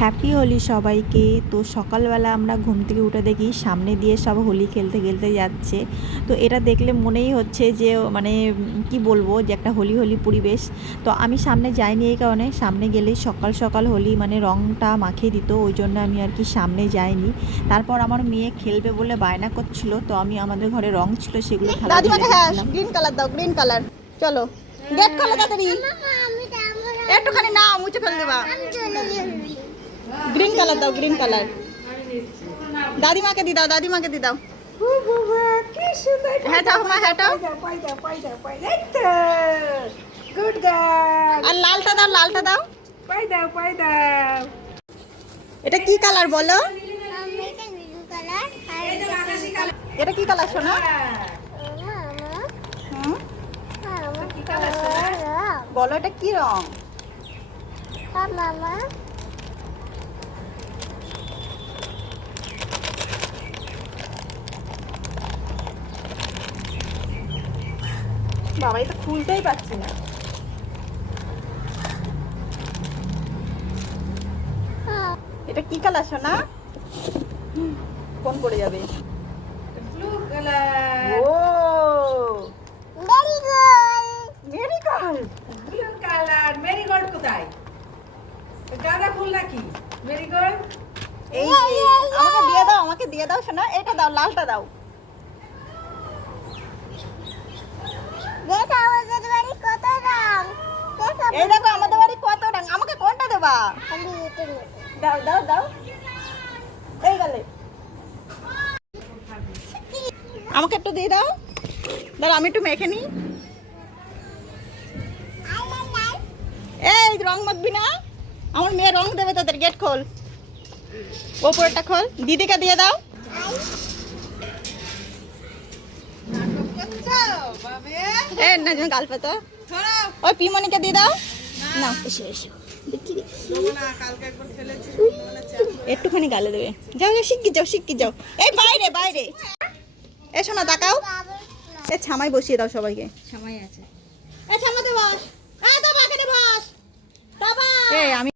Happy Holi সবাইকে। তো সকালবেলা আমরা ঘুম থেকে উঠে দেখি সামনে দিয়ে সব হোলি খেলতে খেলতে যাচ্ছে। তো এটা দেখলে মনেই হচ্ছে যে মানে কি বলবো, যে একটা হোলি হোলি পরিবেশ। তো আমি সামনে যাইনি এই কারণে, সামনে গেলেই সকাল সকাল হোলি মানে রঙটা মাখিয়ে দিত, ওই জন্য আমি আর কি সামনে যাইনি। তারপর আমার মেয়ে খেলবে বলে বায়না করছিল, তো আমি আমাদের ঘরে রং ছিল সেগুলো খেলা গ্রিন কালার দাও, গ্রিন কালার। চলো গেট খোলো তাড়াতাড়ি, একটুখানি না মুছে ফেল দেবা। গ্রিন কালার দাও, গ্রিন কালার। দাদিমাকে দি দাও, দাদিমাকে দি দাও। হেঁটাও মা, হেঁটাও। Good girl. আর লালটা দাও, লালটা দাও। পাই দাও, পাই দাও। এটা কি কালার বলো? এটা কি কালার শোনো? বলো এটা কি রং? বাবা এটা খুলতেই পারছি না। এটা কি কালার শোনা? কোন পড়ে যাবে? Blue colour. ও মেরিগোল্ড। Blue colour. মেরিগোল্ড কোথায়? গাঁদা ফুল নাকি মেরিগোল্ড? এই আমাকে দিয়ে দাও, আমাকে দিয়ে দাও শোনা। এটা দাও, লালটা দাও। এই দেখো আমাদের বাড়ি কত রং। আমাকে কোনটা দেবা? দাও দাও দাও। এই গেলে আমাকে একটু দিয়ে দাও। দাও আমি একটু মেখে নিই। এই রং মাখবি না, আমার মেয়ে রং দেবে তোদের। গেট খোল, ওপরটা খোল। দিদিকে দিয়ে দাও। এই না তুমি গাল পাতো। ওই পিমনিকে দিয়ে দাও না। এসো এসো দেখি একটুখানি গালে দেবে। যাও যাও, শিগগির যাও, শিগগির যাও। এই বাইরে বাইরে এসো না, তাকাও। এ ছামাই বসিয়ে দাও সবাইকে। সময় আছে। এ ছামাতে বস। এ তো বাকেটে বস। বাবা এই আমি